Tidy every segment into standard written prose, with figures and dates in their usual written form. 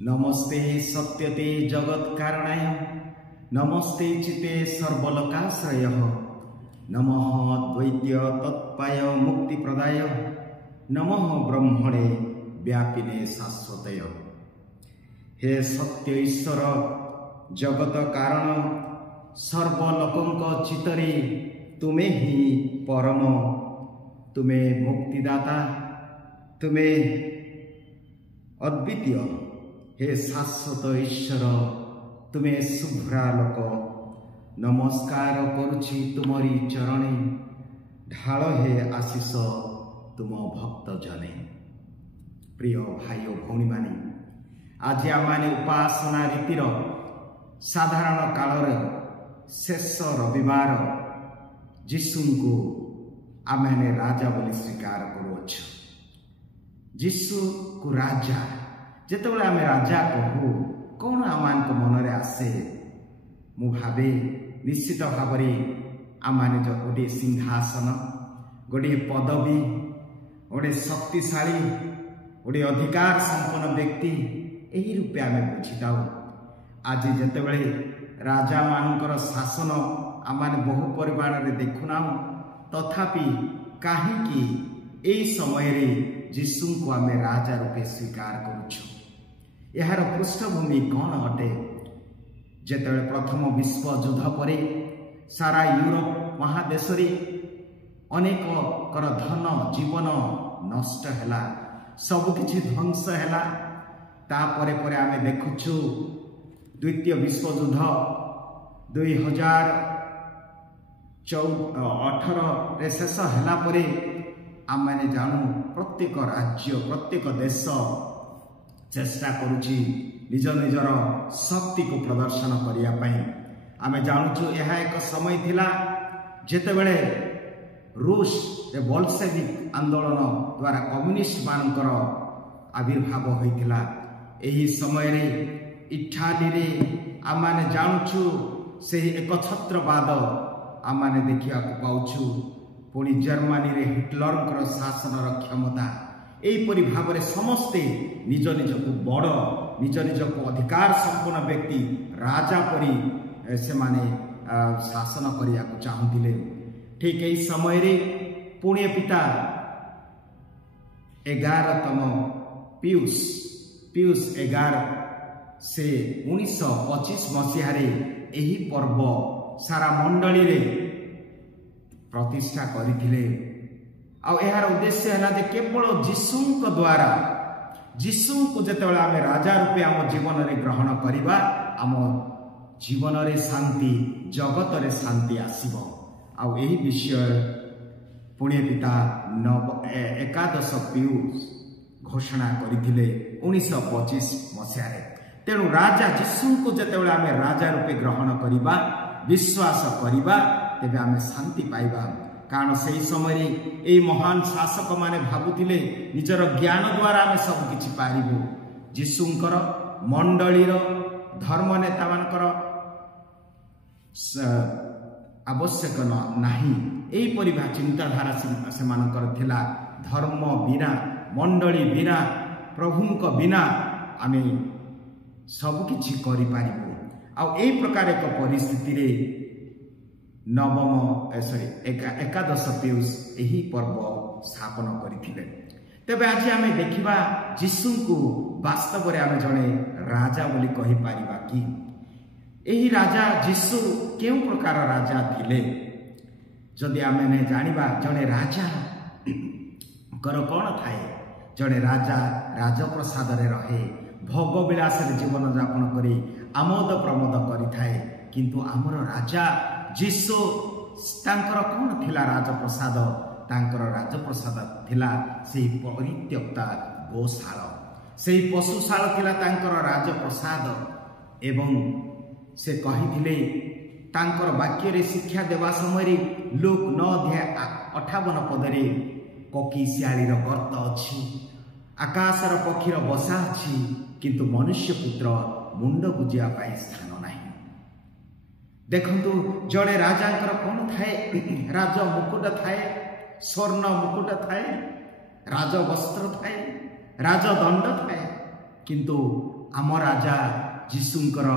नमस्ते सत्यते जगत्कारणाय नमस्ते चिते सर्वलोकाश्रय नमः द्वैत्य तत्पाय मुक्तिप्रदाय नमः ब्रह्मणे व्यापिने शाश्वतय। हे सत्य ईश्वर जगत कारण सर्वलोकंक चितरे तुमे ही परम, तुमे मुक्तिदाता, तुमे अद्वितीय। हे शाश्वत ईश्वर तुमे शुभ्रालोक, नमस्कार करुछि तुमरी चरणे, ढाल हे आशीष तुम भक्त जने। प्रिय भाई और भौणी माने, आज आमाने उपासना रीतिर साधारण कालर शेष रविवार जीशु को आमे राजा बोली स्वीकार करुअछ। जीशु को राजा जेतेबेले आमे राजा कहू कौन आमान को मन रे आसे? मु भावे निश्चित भाव आमाने जो गोटे सिंहासन, गोटे पदवी, गोटे शक्तिशाली, गोटे अधिकार संपन्न व्यक्ति यही रूपे आमे बुझीताऊ। आज जेतेबेले राजा मानकर शासन आमाने बहु परिमाण रे देखुना, तथापि काहेकि एई समय रे जीशु को आमे राजा रूपे स्वीकार करुछु? यार पृष्ठभूमि कौन अटे? जेतेबेले प्रथम विश्व युद्ध पर सारा यूरोप महादेश रे अनेक कर धन जीवन नष्ट हैला, सबकिछि ध्वंस हैला। तापरे परे आमे देखुछु द्वितीय विश्व युद्ध 2018 रे शेष हैला परे आमे जानू प्रत्येक राज्य प्रत्येक देश चेष्टा करुछि निज निजर शक्ति को प्रदर्शन करिया पई। आमे जानूछु यह एक समय थिला जेतेबेले रूस रे बोल्शेविक आंदोलन द्वारा कम्युनिस्ट मानकर आविर्भाव होइथिला। एही समय रे इटाली रे आमाने जानूछु से एकछत्रवाद आमाने देखिया पाउछु। पुणी जर्मनी रे हिटलर शासन क्षमता एपरी भाव में समस्ते निज निज को बड़ निज निज को अधिकार संपन्न व्यक्ति राजा परी से माने शासन करिया को चाहूतिले। ठीक यही समय रे पुण्य पिता 11तम पियूष 11 से 1925 मसीह यही पर्व सारा मंडली रे प्रतिष्ठा करथिले। यार उद्देश्य है केवल जीशु द्वारा जीशु को जेतेबेले आमे राजा रूपे आम जीवन रे ग्रहण करिबा आम जीवन रे शांति जगत रे शांति आसीबो। आउ एही विषय पुण्य पिता 11 पियूष घोषणा करथिले 1925 मसीह रे। तेणु राजा जीशु को जेतेबेले आमे राजा रूपे ग्रहण करिबा विश्वास करिबा तेबे आमे शांति पाइबा। कारण से समय ये महान शासक माने भाबुथिले निजर ज्ञान द्वारा आमे सब किछि पारिबु। जीशुंकर मंडलीर धर्म नेता मानकर आवश्यक नाही एपरि चिंताधारा से मानकर थिला। धर्म बिना मंडली बिना प्रभुंक बिना आमे सब किछि करि पारिबु। आ एई प्रकार एक परिस्थिति रे नवम 11 पियूष यही पर्व स्थापन करथिले। तेबे आज आमे देखिबा जीशु को वास्तव रे आमे जणे राजा बोली कहि पारिबा कि एही राजा जीशु केउ प्रकार राजा थिले? जदि आमे ने जानिबा जणे राजा कर कोन थाए? जणे राजा राजप्रसाद रे रहे, भोग विलास रे जीवन यापन करी आमोद प्रमोद करि थाए। किंतु आमर राजा जीशु तांकर कौन थिला राजप्रसाद? तांकर राजप्रसाद थिला से परित्यक्ता गोशाला, से पशुशाला थिला तांकर राजप्रसाद। एवं से कहिथिले तांकर वाक्य रे शिक्षा देवा समय लोक 9:58 पदरे ककीशियालीर गर्त अछि, आकाशर पक्षीर बसा अछि, किंतु मनुष्य पुत्र मुंड गुजिया पाई स्थान नाही। देखंतु जड़े राजांकर कौन थाए? राज मुकुट थाए, स्वर्ण मुकुट थाए, राज वस्त्र थाए, राजदंड थाए, किंतु आम राजा जीशुंकर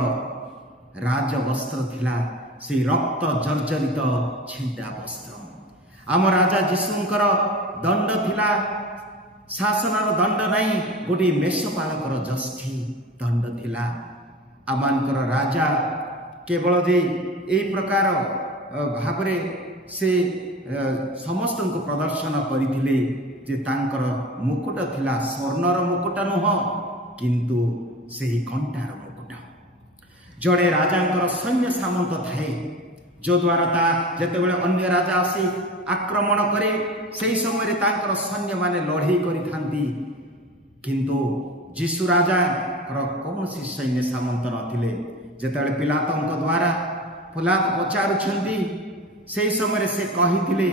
राजवस्त्र थिला से रक्त जर्जरित छिंटा वस्त्र। आम राजा जीशुंकर दंड थिला शासनर दंड नहीं गोटे मेषपालकर जस्थी दंड थिला। आमानकर राजा केवल जे यही प्रकार भाव से समस्त को प्रदर्शन करथिले जे तांकर मुकुट थिला स्वर्णर मुकुट नुह किंतु सेही कंठार मुकुट। जड़े राजांकर सैन्य सामंत थाए जो द्वारा ता जेतेबेले अन्य राजा आसी आक्रमण करे सेही समय तांकर सैन्य माने लड़ाई करिथांती किंतु जीशु राजा कौनसी सैन्य सामंत नथिले। जेतेबेले पिलातों द्वारा पिलात पचारुछंती सेही समय से कहिथिले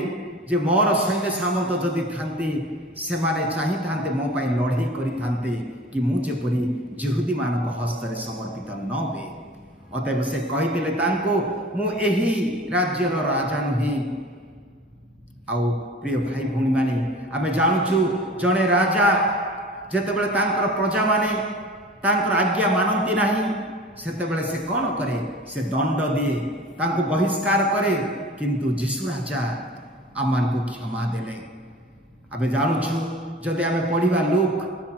जे मोर सैन्य सामंत जदि थांती से माने चाहि थांते मो पई लड़ाई करिथांते कि मु जेपरि यहूदी मानक हस्तरे समर्पित न हुए। अतएव से कहिथिले तांको मु एही राज्यर राजा नुहे। आउ प्रिय भाई भौणी माने आमे जानुछु जणे राजा जेतेबेले तांकर प्रजा माने तांकर आज्ञा मानती नाही सेतेबेले से कौन करे से दंड दिए तांको बहिष्कार करे किंतु जीशु राजा आमान को क्षमा देले। आमे जानुछु जदि आमे पढ़िबा लूक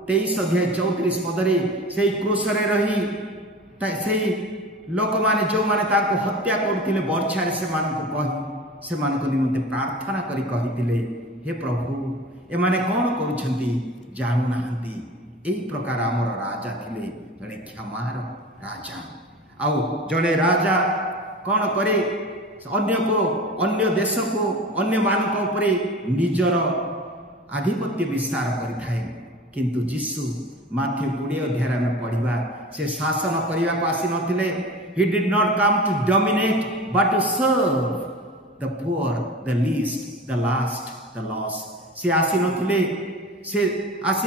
23 अध्याय 34 पदरे से क्रूसरे रही से लोक माने जो माने तांको हत्या करथिले वर्षारे से मानको निमंते प्रार्थना करी कहिथिले हे प्रभु एमाने कौन करूछंती जानु नाहंती। एई प्रकार आमर राजा थिले जणे क्षमार राजा। आउ जणे राजा कौन करे अन्य को अन्य देश को अन्य मानक उपरे निजर आधिपत्य विस्तार करिथाए किंतु जीशु माथ्यू 20 अध्याय में पढ़िबा से शासन करिया को आसी नथिले। He did not come to dominate but to serve the poor, the least, the last, the lost। से आसी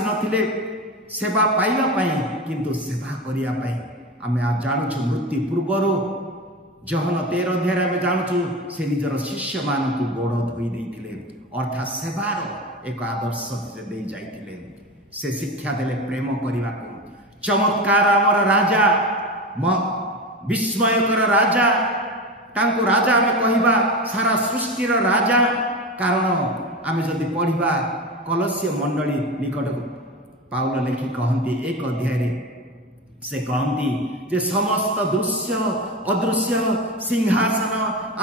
नथिले सेवा पाइबा पाई किंतु सेवा करिया पाई। आमे आ जानुछु मृत्यु पूर्वरो जहन 13 अध्याय में जानुछु से निजर शिष्य मान को गोड़ धोई देथिले अर्थात सेवार एक आदर्श से दे जाइथिले। से शिक्षा देले प्रेम करिबा को। चमत्कार आमर राजा विस्मयकर राजा तांको राजा आमे कहिबा सारा सृष्टिर राजा। कारण आमे जदि पढ़िबा कलस्य मंडली निकट पाउल लेखि कहंती 1 अध्याय से कहंती जे समस्त दृश्य अदृश्य सिंहासन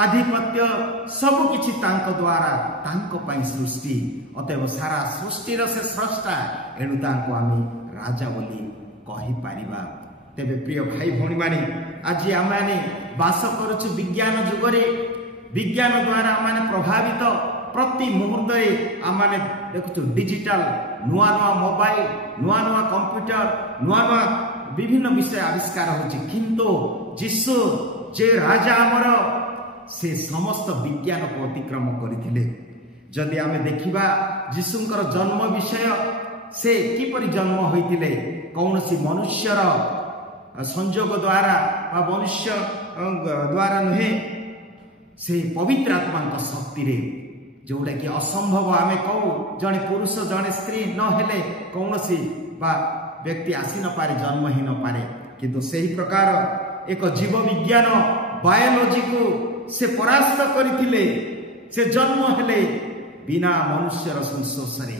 आधिपत्य सब किछि तांको द्वारा तांको पई सृष्टि। अतएव सारा सृष्टिर से स्रष्टा एणु तांको आमे राजा बोली कहि पारिबा। तेबे प्रिय भाई भौणी माने आज आमे वास करूछु विज्ञान जुगरे। विज्ञान द्वारा आमे प्रभावित प्रति मुहूर्त आमे देखुछु डिजिटल नुआ नुआ मोबाइल नुआ नुआ कंप्यूटर नुआ नुआ विभिन्न विषय आविष्कार होछि किंतु जीशु जे राजा आमर से समस्त विज्ञान को अतिक्रम करथिले। जदि आमे देखिबा जीशुंकर जन्म विषय से किपरि जन्म होइथिले कौनसी मनुष्यर संयोग द्वारा बा मनुष्य द्वारा नुहे से पवित्र आत्मा शक्ति रे जोड़ा कि असंभव आमे कहू जड़े पुरुष जड़े स्त्री न हेले कौनसी बा व्यक्ति आसी न पारे जन्म ही न पारे किंतु सही प्रकार एक जीव विज्ञान बायोलॉजी को से परास्त करथिले। से जन्म हेले बिना मनुष्यर संस्पर्शरे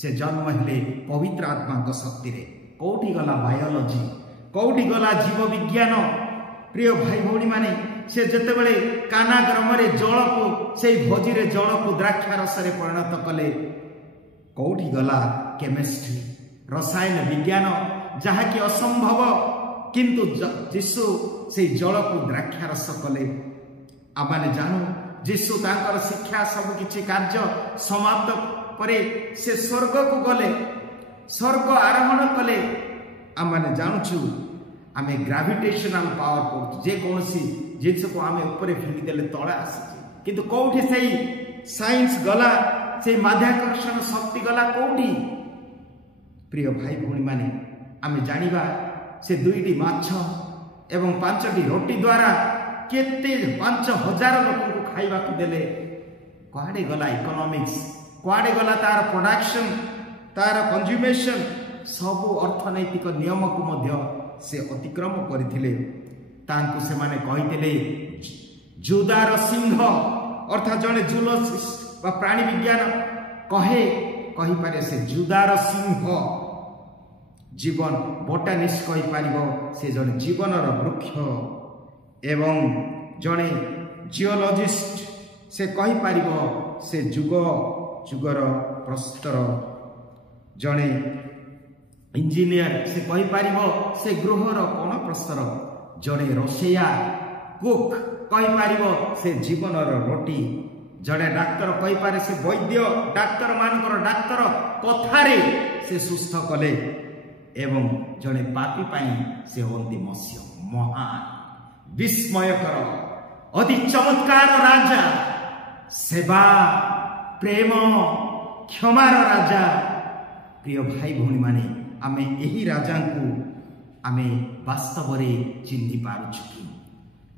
से जन्म हेले पवित्र आत्मा को शक्ति रे। कोठी गला बायोलॉजी कोठी गला जीव विज्ञान। प्रिय भाई भौणी माने से जेतेबेले काना ग्रामरे जल को से भोजी रे जल को द्राक्षा रस रे परिणत कले कोठी गला केमिस्ट्री रसायन विज्ञान जहा कि असंभव किंतु जीशु से जल को द्राक्षा रस कले। आमाने जानू जीशु तांकर शिक्षा सब किछि कार्य समाप्त परे से स्वर्ग को गले स्वर्ग आरोहण कले। आमाने जानुछु आमे ग्रेविटेशनल पावर को जे कोनसी जिंस को आमे ऊपर फेंकी देले तळे आसी किंतु कोठी सेही साइंस गला से माध्याकर्षण शक्ति गला कोठी। प्रिय भाई भौणी माने आमे जानिबा से 2टी माछ एवं 5टी रोटी द्वारा केते 5000 लोक को खाइबा को देले कुआडे गला इकोनॉमिक्स कुआडे गला तार प्रोडक्शन तार कंज्यूमेशन सबु अर्थनैतिक नियम को मध्य से अतिक्रम करथिले। तांकु से माने कहिथिले जुदार सिंह अर्थात जने जूलॉजिस्ट बा प्राणी विज्ञान कहि पारे से जुदार सिंह जीवन बोटानिस्ट कहि पारिबो से जने जीवनर वृक्ष एवं जने जियोलॉजिस्ट से कहि पारिबो से जुग जुगर प्रस्तर जने इंजीनियर से कहि पारिबो से गृहर कोन प्रस्तर जने रोषैया कुक कहि पारिबो से जीवनर रोटी जड़े डाक्तर कहि पारे से वैद्य डाक्तर मानकर डाक्तर कथारे से सुस्थ कले एवं जड़े पापी पाई से होंती मत्स्य महान विस्मयकर अति चमत्कार राजा सेवा प्रेम क्षमार राजा। प्रिय भाई भौणी माने आमे एही राजा को आमे वास्तव में चिन्हि पारुछु कि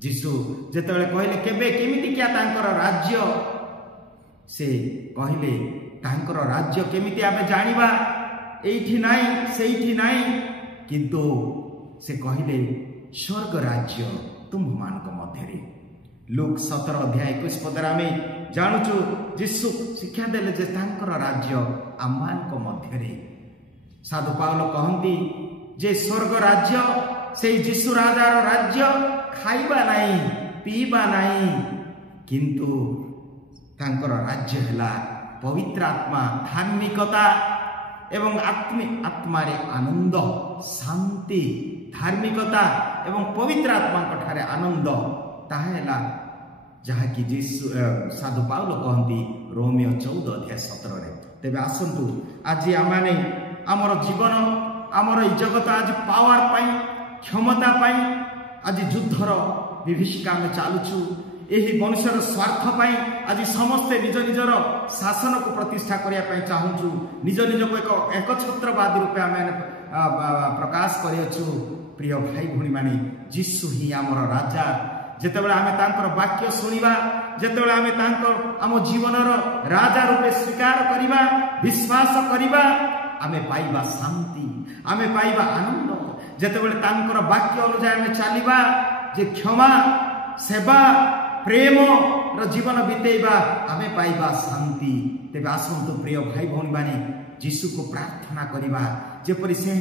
जीशु जेतेबेले कहले केबे केमिति क्या तांकर राज्य से कहले तांकर राज्य केमिति आमे जानिबा एठी नाही सेठी नाही किंतु से कहले स्वर्ग राज्य तुम मानक मध्यरे। लूक 17 अध्याय 21 पदर आमे जानुचु जीशु शिक्षा देले जे तांकर राज्य आमानक मध्यरे। साधु पाउल कहंती जे स्वर्ग राज्य से जीशु राजार राज्य खाइबा नाही पीबा नाही किंतु तांकर राज्य हला पवित्र आत्मा धार्मिकता एवं आत्मारे आनंद शांति धार्मिकता एवं पवित्र आत्मा ठारे आनंद ताहेला जहा कि जीशु साधु पाउल कहंती रोमियो 14 अध्याय 17 रे। तेबे आसंतु आज आमाने आमर जीवन आमर ई जगत आज पावर पाई क्षमता पाई आज युद्धर विभीषिका में चालुछु एही मनुष्यर स्वार्थ पाई आज समस्ते निज निजर शासन को प्रतिष्ठा करिया पाई चाहूछु निज निज को एक छत्रवादी रूपे आमे प्रकाश करियछु। प्रिय भाई भौणी माने जीशु ही आमर राजा। जेतेबेले आमे तांकर वाक्य सुनिबा जेतेबेले आमे तांकर आम जीवनर राजा रूपे स्वीकार करिबा विश्वास करिबा आमे पाइबा शांति आमे पाइबा आनंद। जेतेबेले तांकर वाक्य अनुसार आमे चालिबा जे क्षमा सेवा प्रेम र जीवन बितेबा आमे पाइबा शांति। तेबे आसंतु प्रिय भाई भौणी माने जीशु को प्रार्थना करिबा जेपरि से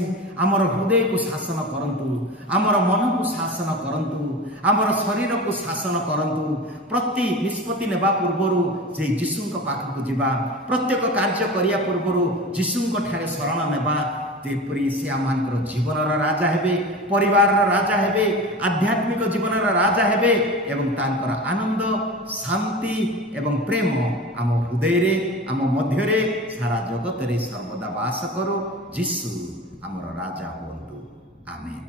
आमर हृदय को शासन करंतु आमर मन को शासन करंतु आमर शरीर को शासन करंतु प्रति निष्पत्ति नेबा पूर्वरु जे जीशुंक पाखक जिबा प्रत्येक कार्य करिया पूर्वरु जीशुंक ठारे शरण नेबा तेपरि से आमानकर जीवनर राजा हेबे परिवारर राजा हेबे आध्यात्मिक जीवनर राजा हेबे एवं तांकर आनंद शांति एवं प्रेम आम हृदय रे आम मध्य रे सारा जगत रे सर्वदा वास करो। जीशु आमर राजा हुंतु। आमेन।